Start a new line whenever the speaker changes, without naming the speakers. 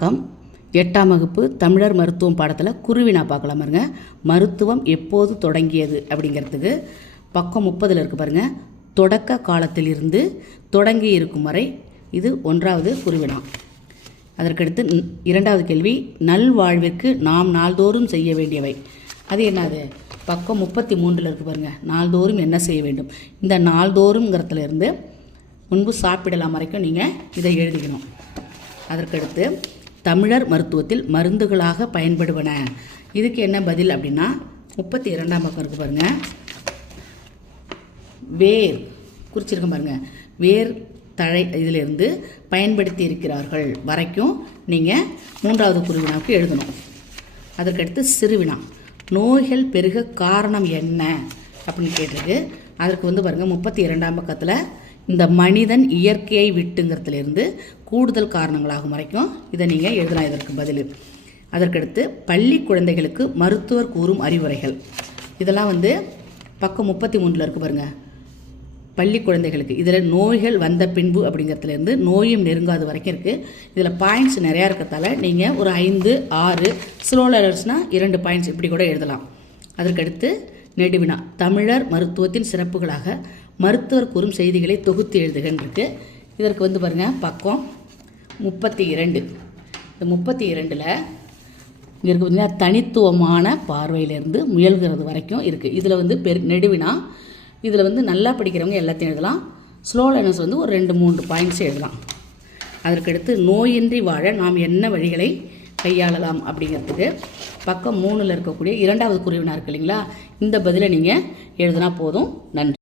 வணக்கம். எட்டாம் வகுப்பு தமிழர் மருத்துவம் பாடத்தில் குருவினா பார்க்கலாம் பாருங்க. மருத்துவம் எப்போது தொடங்கியது அப்படிங்கிறதுக்கு பக்கம் முப்பதில் இருக்கு பாருங்கள் தொடக்க காலத்திலிருந்து தொடங்கி இருக்கும் வரை இது ஒன்றாவது குருவினா. அதற்கடுத்து இரண்டாவது கேள்வி நல்வாழ்விற்கு நாம் நாள்தோறும் செய்ய வேண்டியவை. அது என்னது? பக்கம் முப்பத்தி மூன்றில் இருக்கு பாருங்கள் நாள்தோறும் என்ன செய்ய வேண்டும்? இந்த நாள்தோறும்ங்கிறதுலேருந்து முன்பு சாப்பிடலாம் வரைக்கும் நீங்கள் இதை எழுதிக்கணும். அதற்கடுத்து தமிழர் மருத்துவத்தில் மருந்துகளாக பயன்படுவன. இதுக்கு என்ன பதில் அப்படின்னா முப்பத்தி இரண்டாம் பக்கம் இருக்கு பாருங்க. வேர் குறிச்சிருக்கேன் பாருங்க. வேர் தழை இதிலிருந்து பயன்படுத்தி இருக்கிறார்கள். வரைக்கும் நீங்கள் மூன்றாவது குருவினாவுக்கு எழுதணும். அதற்கடுத்து சிறுவினா. நோய்கள் பெருக காரணம் என்ன அப்படின்னு கேட்டிருக்கு. அதற்கு வந்து பாருங்கள் முப்பத்தி இரண்டாம் பக்கத்தில் இந்த மனிதன் இயற்கையை விட்டுங்கிறதுலேருந்து கூடுதல் காரணங்களாகும் வரைக்கும் இதை நீங்கள் எழுதலாம் இதற்கு பதில். அதற்கடுத்து பள்ளி குழந்தைகளுக்கு மருத்துவர் கூறும் அறிவுரைகள். இதெல்லாம் வந்து பக்கம் முப்பத்தி மூன்றில் இருக்குது பாருங்கள் பள்ளி குழந்தைகளுக்கு. இதில் நோய்கள் வந்த பின்பு அப்படிங்கிறதுலேருந்து நோயும் நெருங்காத வரைக்கும் இருக்குது இதில் பாயிண்ட்ஸ் நிறையா இருக்கிறதால நீங்கள் ஒரு ஐந்து ஆறு ஸ்லோ லெட்டர்ஸ்னால் இரண்டு பாயிண்ட்ஸ் இப்படி கூட எழுதலாம். அதற்கடுத்து நெடுவினா. தமிழர் மருத்துவத்தின் சிறப்புகளாக மருத்துவர் கூறும் செய்திகளை தொகுத்து எழுதுகன்றிருக்கு இதற்கு வந்து பாருங்கள் பக்கம் முப்பத்தி இரண்டு. இந்த முப்பத்தி இரண்டில் இங்கே இருக்க பார்த்தீங்கன்னா தனித்துவமான பார்வையிலேருந்து முயல்கிறது வரைக்கும் இருக்குது இதில் வந்து பெரு நெடுவினா இதில் வந்து நல்லா படிக்கிறவங்க எல்லாத்தையும் எழுதலாம். ஸ்லோ லேர்னர்ஸ் வந்து ஒரு ரெண்டு மூன்று பாயிண்ட்ஸ் எழுதலாம். அதற்கடுத்து நோயின்றி வாழ நாம் என்ன வழிகளை கையாளலாம் அப்படிங்கிறதுக்கு பக்கம் மூணில் இருக்கக்கூடிய இரண்டாவது குருவினா இருக்கு இல்லைங்களா இந்த பதிலை நீங்கள் எழுதினா போதும். நன்றி.